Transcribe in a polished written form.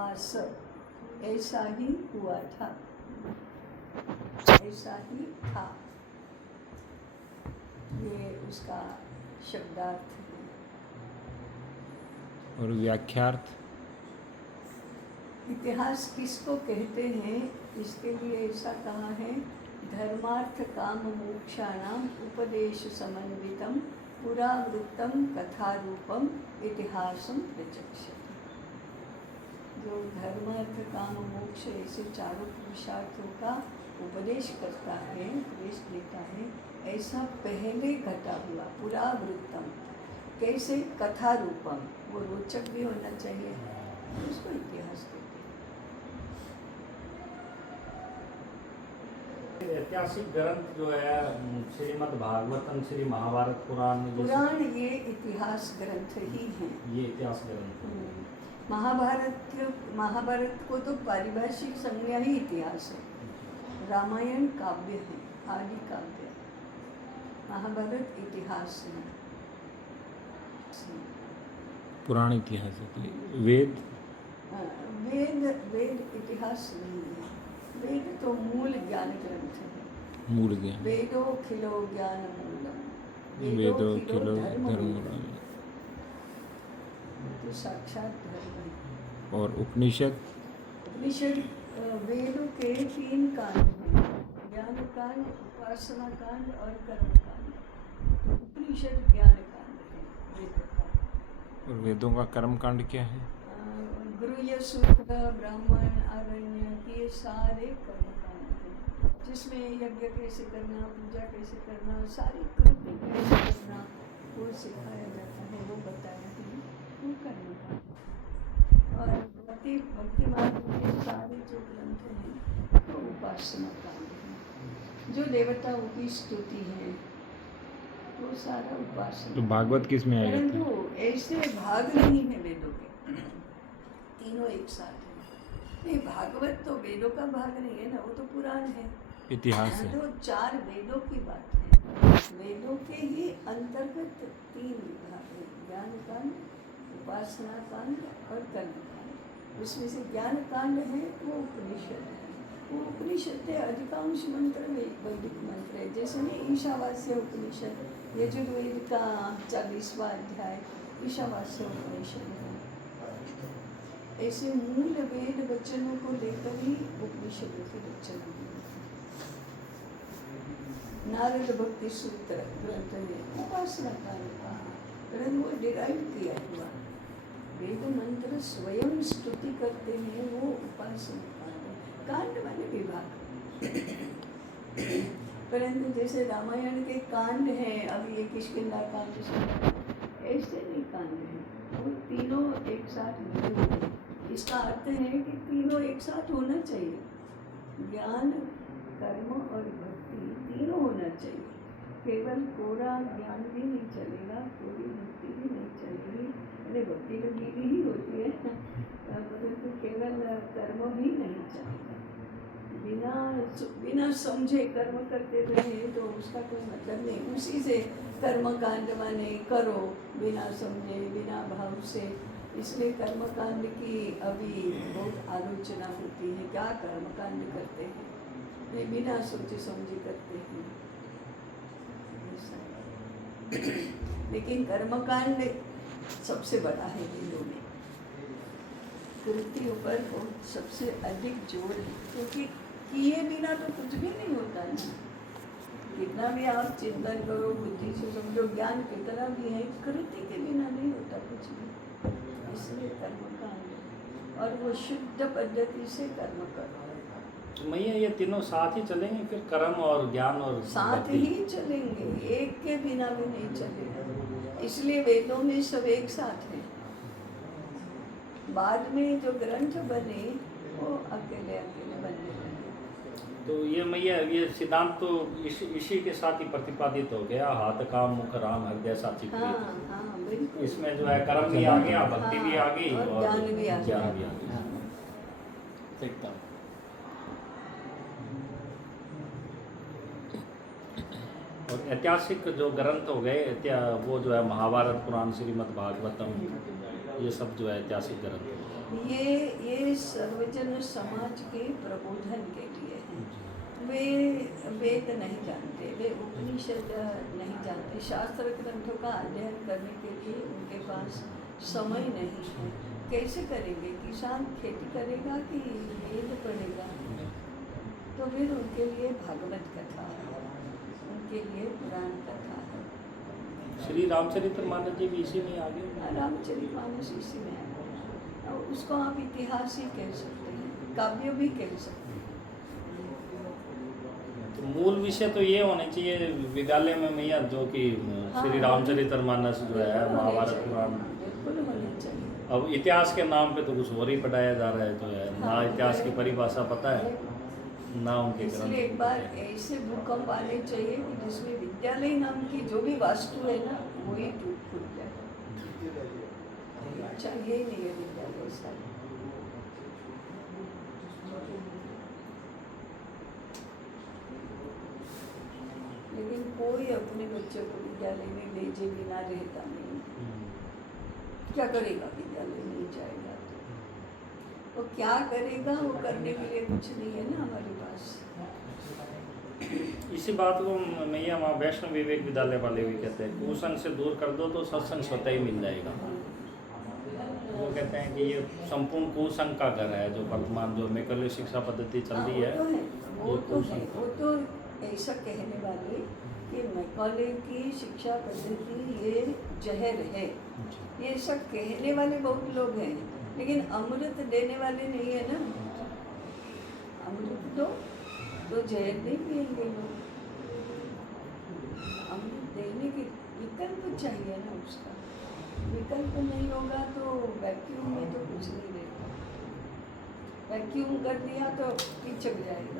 इतिहास, ऐसा ही हुआ था, ऐसा ही था, ये उसका शब्दार्थ है। और व्याख्यार्थ? इतिहास किसको कहते हैं, इसके लिए ऐसा कहा है, धर्मार्थ काम मोक्षाणाम उपदेश समन्वितम पुरावृत्तम कथारूपम इतिहासम प्रचक्षते। जो धर्मार्थ काम मोक्ष ऐसे चारों पुरुषार्थों का उपदेश करता है, उपदेश देता है, ऐसा पहले घटा हुआ पुरावृत्तम, कैसे कथा रूपम, वो रोचक भी होना चाहिए, उसको इतिहास कहते हैं। ऐतिहासिक ग्रंथ जो है श्रीमद् भागवतम, श्री महाभारत पुराण, पुराण ये इतिहास ग्रंथ ही हैं। ये इतिहास ग्रंथ। महाभारत को तो पारिभाषिक संज्ञा ही इतिहास है। रामायण काव्य है, आदि काव्य। महाभारत इतिहास है। पुराण इतिहास है। वेद? वेद इतिहास नहीं है। वेद तो मूल ज्ञान ग्रंथ है। मूल ज्ञान। वेदो खिलो ज्ञान मूलम, वेदो खिलो धर्म मूलम, तो साक्षात धर्म है। और उपनिषद? उपनिषद वेदों के 3 कांड हैं, ज्ञान कांड, उपासना कांड और कर्म कांड। उपनिषद ज्ञान कांड है, वेद का। और वेदों का कर्म कांड क्या है? गुरुय सूत्र, ब्राह्मण, आरण्य, ये सारे कर्म कांड हैं, जिसमें यज्ञ कैसे करना, पूजा कैसे करना, सारी कृत्य कैसे करना, वो सिखाया जाता है, वो बताया है, वो कर्म कांड। और भक्ति मार्ग के सारे जो ग्रंथ हैं वो उपासना कांड है। जो देवताओं की स्तुति है वो सारा उपासना। तो भागवत किस में आएगा? परंतु ऐसे भाग नहीं है वेदों के, तीनों एक साथ है। नहीं, भागवत तो वेदों का भाग नहीं है ना, वो तो पुराण है, इतिहास है। तो 4 वेदों की बात है। वेदों के ही अंतर्गत 3 विभाग है, ज्ञान कांड, उपासना कांड और कर्म कांड। उसमें से ज्ञान कांड है वो उपनिषद है। वो उपनिषद के अधिकांश मंत्र वैदिक मंत्र है। जैसे में ईशावास्य उपनिषद, यजुर्वेद का 40वां अध्याय ईशावास्य उपनिषद है। ऐसे मूल वेद वचनों को लेकर ही उपनिषदों के वचन हुए। नारद भक्ति सूत्र ग्रंथ में उपासना कांड कहा, परंतु वो डिराइव किया हुआ वेद मंत्र स्वयं स्तुति करते हैं, वो उपासना कांड। कांड माने विभाग। परंतु जैसे रामायण के कांड हैं, अब ये किष्किंधा कांड, ऐसे नहीं कांड हैं, वो तीनों एक साथ मिले हुए हैं। इसका अर्थ है कि तीनों एक साथ होना चाहिए, ज्ञान, कर्म और भक्ति तीनों होना चाहिए। केवल कोरा ज्ञान भी नहीं चलेगा, कोरी भक्ति भी नहीं चलेगी। अरे भक्ति तो दीदी ही होती है, परंतु केवल कर्म भी नहीं चलेगा। बिना समझे कर्म करते रहे तो उसका कोई मतलब नहीं। उसी से कर्म कांड माने करो बिना समझे, बिना भाव से। इसलिए कर्म कांड की अभी बहुत आलोचना होती है, क्या कर्म कांड करते हैं, वे बिना सोचे समझे करते हैं। लेकिन कर्म कांड सबसे बड़ा है वेदों में, कृतियों पर बहुत सबसे अधिक जोर है, क्योंकि किए बिना तो कुछ भी नहीं होता है। कितना भी आप चिंतन करो, बुद्धि से समझो, ज्ञान कितना भी है, कृति के बिना नहीं होता कुछ भी। इसलिए कर्म कांड, और वो शुद्ध पद्धति से कर्म करो। मैया ये तीनों साथ ही चलेंगे, फिर कर्म और ज्ञान और साथ ही चलेंगे, एक के बिना भी नहीं चलेगा। इसलिए वेदों में सब एक साथ है। बाद में जो ग्रंथ बने वो अकेले अकेले बनने लगे। तो ये मैया ये सिद्धांत तो इसी के साथ ही प्रतिपादित हो गया, हाथ काम मुख राम हृदय साची प्रीत। हाँ, बिल्कुल। इसमें जो है कर्म भी आ गया, भक्ति भी आ गई और ज्ञान भी आ गया। एकदम। और ऐतिहासिक जो ग्रंथ हो गए वो जो है महाभारत, पुराण, श्रीमद् भागवतम, ये सब जो है ऐतिहासिक ग्रंथ। ये सर्वजन समाज के प्रबोधन के लिए हैं। वे वेद नहीं जानते, वे उपनिषद नहीं जानते, शास्त्र ग्रंथों का अध्ययन करने के लिए उनके पास समय नहीं है। कैसे करेंगे? किसान खेती करेगा कि वेद पढ़ेगा? तो फिर उनके लिए भागवत कथा है, उनके लिए पुराण कथा है। श्री रामचरितमानस जी भी इसी में आ गए। रामचरितमानस इसी में है। और उसको आप इतिहास ही कह सकते हैं, काव्य भी कह सकते हैं। तो मूल विषय तो ये होने चाहिए विद्यालय में मैया, जो कि श्री रामचरितमानस जो है, महाभारत पुराण। बिल्कुल होना चाहिए। अब इतिहास के नाम पे तो कुछ और ही पढ़ाया जा रहा है, जो है ना इतिहास की परिभाषा पता है ना उनके इसलिए एक बार ऐसे भूकंप आने चाहिए कि जिसमें विद्यालय नाम की जो भी वास्तु है ना, वही टूट फूट जाए। चाहिए ही नहीं है विद्यालय सा। लेकिन कोई अपने बच्चे को विद्यालय में भेजे बिना रहता नहीं। क्या करेगा? विद्यालय नहीं जाएगा तो क्या करेगा? वो करने के लिए कुछ नहीं है ना हमारे पास। इसी बात को मैया वहाँ वैष्णव विवेक विद्यालय वाले भी कहते हैं, कुसंग से दूर कर दो तो सत्संग स्वतः ही मिल जाएगा। वो कहते हैं कि ये संपूर्ण कुसंग का घर है, जो वर्तमान जो मेकल्य शिक्षा पद्धति चल रही है। वो तो ऐसा कहने वाले कि मैकॉले की शिक्षा पद्धति ये जहर है, ये सब कहने वाले बहुत लोग हैं, लेकिन अमृत देने वाले नहीं है ना। अमृत दो तो जहर नहीं पिएंगे लोग। अमृत देने के विकल्प चाहिए ना, उसका विकल्प नहीं होगा तो वैक्यूम में तो कुछ नहीं रहता। वैक्यूम कर दिया तो पिचक जाएगा।